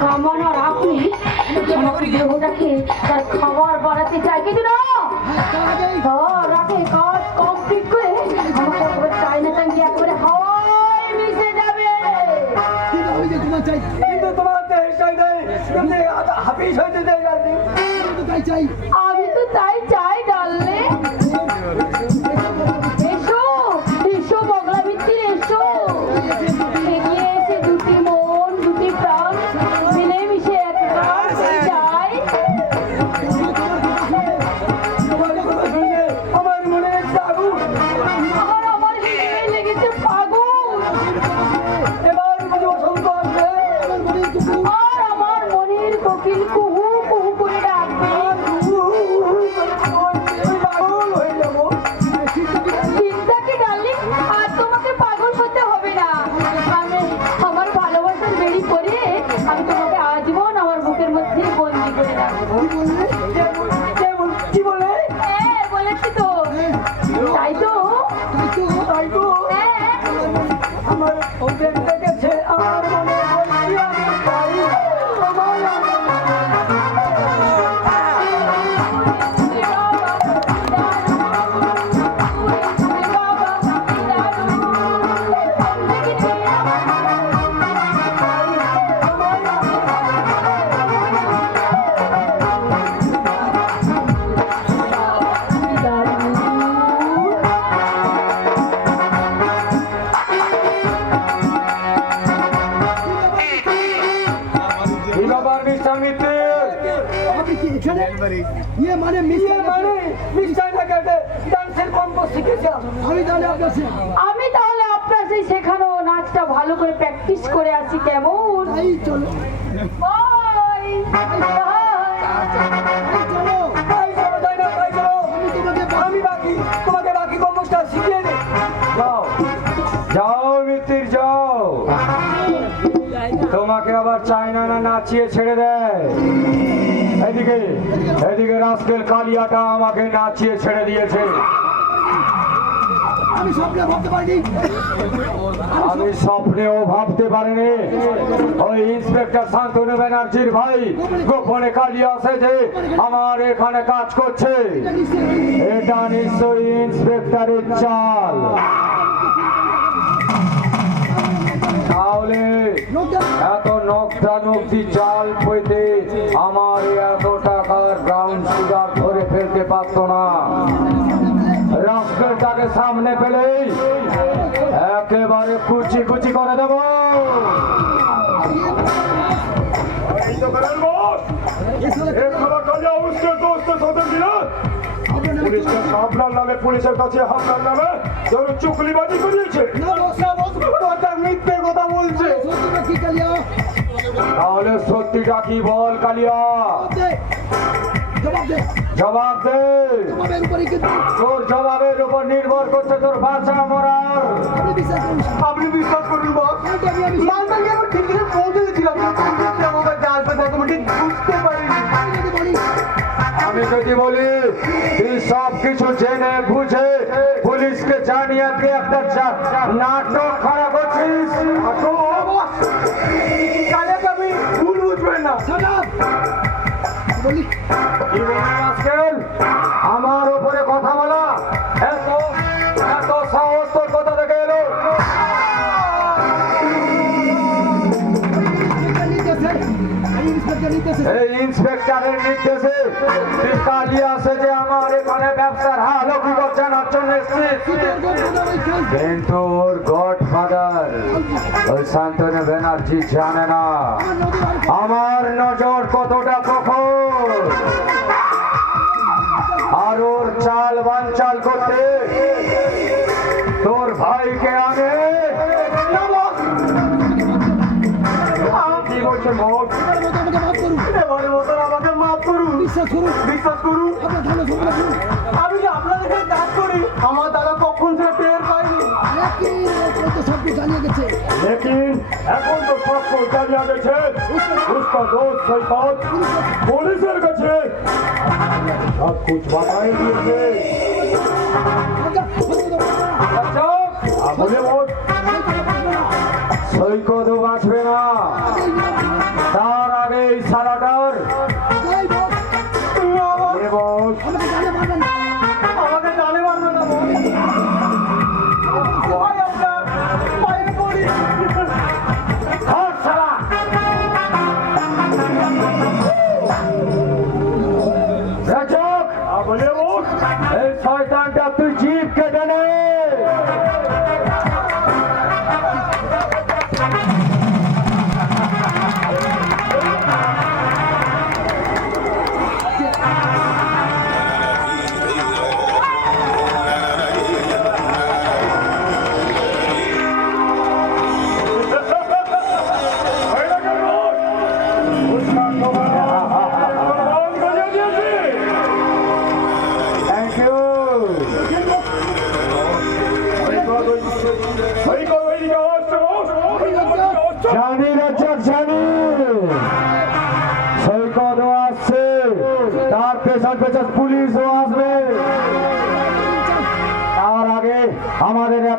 কামানোর আপনি আমাকে দেহটাকে তার খাবার বাড়াতে চাই কিন্তু না রাতে কাজ কমপ্লিট করে আমাকে একবার চাইনা চাঙ্গি একবারে হাওয়ায় মিশে যাবে। কিন্তু তোমার দেশ চাই নাই, তুমি হাফিজ হইতে চাই না। আমি তো তাই চাই ডাললে। এসো এসো বগলা ভিত্তির এসো, এগিয়ে এসে দুটি মন দুটি প্রাণ মিলে মিশে একটা যায়। আমার মনে আগুন, আমার হৃদয়ে লেগেছে ফাগুন। এবার বুঝি বসন্ত আসবে। আর আমার মনের কোকিল কুহু কুহু করে ডাকবে। পাগল হয়ে যাবো। চিন্তা কি ডার্লিং, আর তোমাকে পাগল হতে হবে না। আমি আমার ভালোবাসার বেরি করে আমি তোমাকে আজীবন আমার বুকের মধ্যে বন্দি করে রাখবো। কি বলে? হ্যাঁ বলেছি তো, তাই তো তাই তো হ্যাঁ। আমার ওদের দেখেছে আমার মনে বলছি আমি তাই তোমায় আমি তাহলে আপনার সেই শেখানো নাচটা ভালো করে প্র্যাকটিস করে আসি কেমন? Bye. আমি বাকি তোমাকে বাকি কর্মটা শিখিয়ে দিই। যাও যাও মিত্তির যাও, তোমাকে আবার চায়না না নাচিয়ে ছেড়ে দেয়। এদিকে এদিকে রাস্কেল কালিয়াটা আমাকে নাচিয়ে ছেড়ে দিয়েছে। আমি স্বপ্নেও ভাবতে পারিনি ওই ইন্সপেক্টর শান্তনু ব্যানার্জির ভাই গোপনে কালিয়া আছে যে আমার এখানে কাজ করছে। এটা নিশ্চয়ই ইন্সপেক্টরের চাল। তাহলে এত নকটা নকটি চাল পেতে আমার এত টাকার ব্রাউন সুগার ধরে ফেলতে পারত না। রাস্তাটাকে সামনে পেলেই একেবারে কুচি কুচি করে দেব। আপনার নামে পুলিশের কাছে আপনার নামে চুকলিবাজি করিয়েছে, মিথ্যে কথা বলছে। তাহলে সত্যিটা কি বল কালিয়া, জবাব দে। তোর জবাবের উপর নির্ভর করছে তোর বাঁচা মরার। আপনি বিশ্বাস করুন বস, মালটাকে আমার ঠিক ঠিক পৌঁছে দিয়েছিলাম, বুঝতে পারিনি। আমি যদি বলি তুই সব কিছু জেনে বুঝে পুলিশকে জানিয়ে তুই একটা নাটক খারাপ করছিস, কালিয়াকে আমি ভুল বুঝবেন না। আমার উপরে কথা বলা এত এত সাহস তোর কথা দেখে এলো। এই ইন্সপেক্টরের নির্দেশে কালিয়া আছে যে আমার এখানে ব্যবসার হাল অভিযোগ জানার জন্য এসেছে। কিন্তু ওর গডফাদার ওই শান্তনু ব্যানার্জি জানে না আমার নজর কতটা প্রখর। আর ওর চাল বানচাল করতে তোর ভাইকে আনে। আমাকে মাফ করুন, বিশ্বাস করুন। আমি যে আপনাদের কাজ করি আমার দাদা কখন সে টের পাইনি। लेकिन এখন তো সব জানিয়ে গেছে उसका दोस्त शैतान পুলিশের কাছে সব कुछ बताई দিয়েছে। আচ্ছা বলে মোট সৈকতও বাঁচবে না।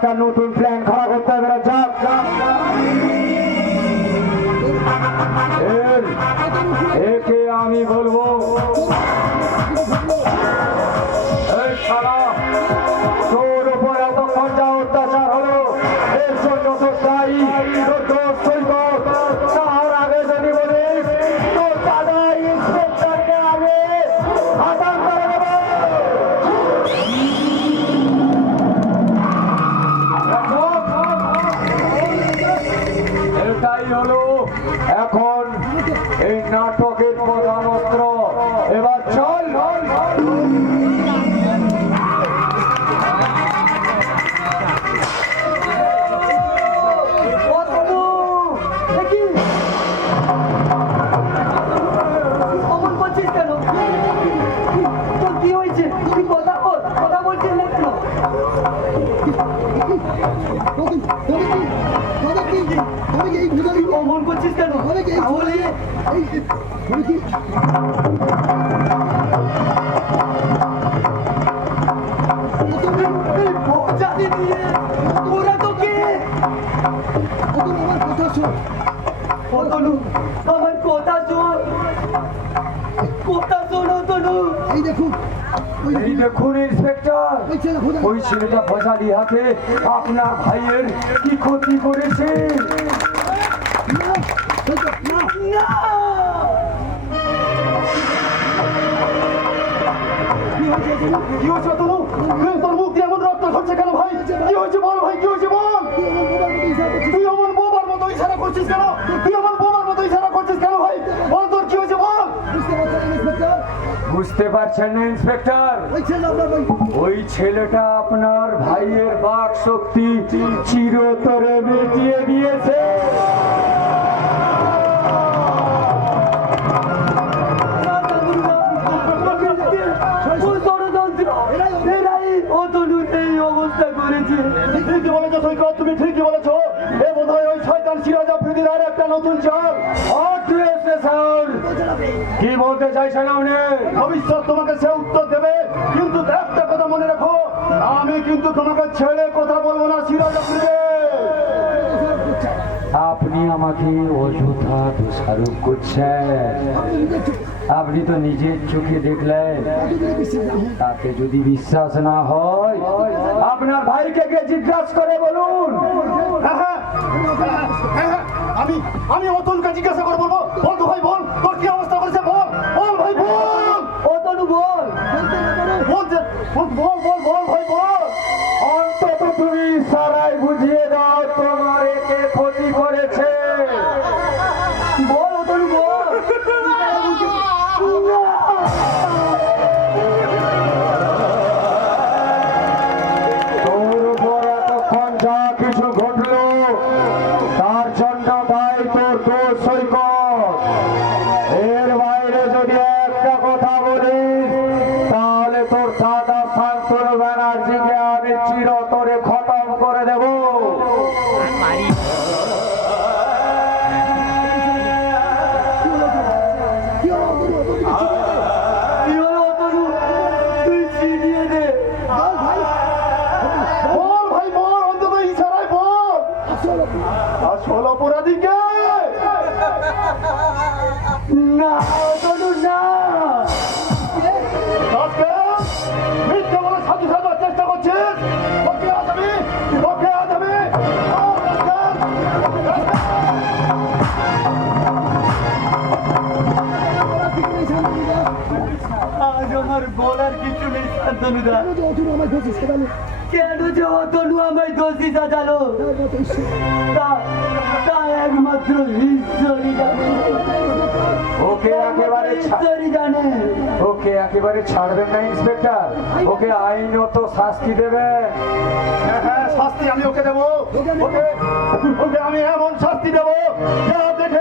একটা নতুন প্ল্যান খাড়া করতে হবে। যাক একে আমি বলবো এই শালা, তোর উপর এতক্ষণ যা অত্যাচার হলো এর জন্য তো দায়ী তোর দোষ সৈকত। তার আগে যদি বলিস তোর দাদা ইন্সপেক্টরকে আগে হাতাম করে দেবো। এটাই হলো এখন এই নাটকের প্রধান অস্ত্র। এবার চল অমন করছিস কেন? তোর কি হয়েছে? তুই কথা বল, কথা বলছিস না কেন? অমন করছিস কেন? তাহলে এই ভোজালি দিয়ে তোরা তো কে? অতনু, আমার কথা শোন, কথা শোন অতনু। এই দেখুন ইন্সপেক্টর, ওই ছেলেটা ফসালি হাতে আপনার ভাইয়ের কি ক্ষতি করেছে। না! কি হয়েছে তনু? তোর মুখ দিয়ে এমন রক্ত ঝরছে কেন ভাই? কি হয়েছে বল ভাই, কি হয়েছে বল? তুই আমার বোবার মতো ইশারা করছিস কেন? তুই আমার বোবার মতো ইশারা করছিস কেন ভাই? বল তোর কি হয়েছে বল? বুঝতে পারছেন না ইন্সপেক্টর? ওই ছেলেটা আপনার ভাইয়ের বাক শক্তি চিরতরে মিটিয়ে দিয়েছে। ঠিকই বলেছো সৈকত, তুমি ঠিকই বলেছো। এ বোধহয় ওই শয়তান সিরাজ আফ্রিদির আর একটা নতুন চাল। কি বলতে চাইছেন আপনি? ভবিষ্যৎ তোমাকে সে উত্তর দেবে, কিন্তু একটা কথা মনে রাখো, আমি কিন্তু তোমাকে ছেড়ে কথা বলবো না সিরাজ আফ্রিদি। আপনি আমাকে অযথা দোষারোপ করছেন। আপনি তো নিজের চোখে দেখলেন, তাতে যদি বিশ্বাস না হয় আপনার ভাইকে গিয়ে জিজ্ঞাসা করে বলুন। আমি আমি অতুলকে জিজ্ঞাসা করে বলবো। বল তো ভাই, বল তোর কি অবস্থা করেছে, বল বল ভাই বল। অতনু বল, বল বল বল বল ভাই বল। অন্তত তুমি সারাই বুঝিয়ে দাও তোমার একে ক্ষতি করেছে। বল অতনু বল। তোর উপর এতক্ষণ যা কিছু ঘটলো তার জন্য দায়ী তোর দোষ সৈকত। এর বাইরে যদি একটা কথা বলিস তাহলে তোর দাদা শান্তনু ব্যানার্জিকে আমি চিরতরে খতম করে দেব। কি হলো অতনু? তুই চিনিয়ে দে। বল ভাই বল, অন্তত ইশারায় বল। আসল অপরাধী কে? না অতনু না। আজকে মিথ্যে বলে সাধু সাজার চেষ্টা করছিস। ওকে আজ আমি, ওকে আজ আমি। আজ আমার বলার কিছু নেই শান্তনুদা। কেন যে অতনু আমায় দোষী সাজালো তা একমাত্র ঈশ্বরই জানে। ওকে একেবারে ঈশ্বরই জানে। ওকে একেবারে ছাড়বেন না ইন্সপেক্টর, ওকে আইনত শাস্তি দেবেন। হ্যাঁ, শাস্তি আমি ওকে দেবো। ওকে ওকে আমি এমন শাস্তি দেবো যা দেখে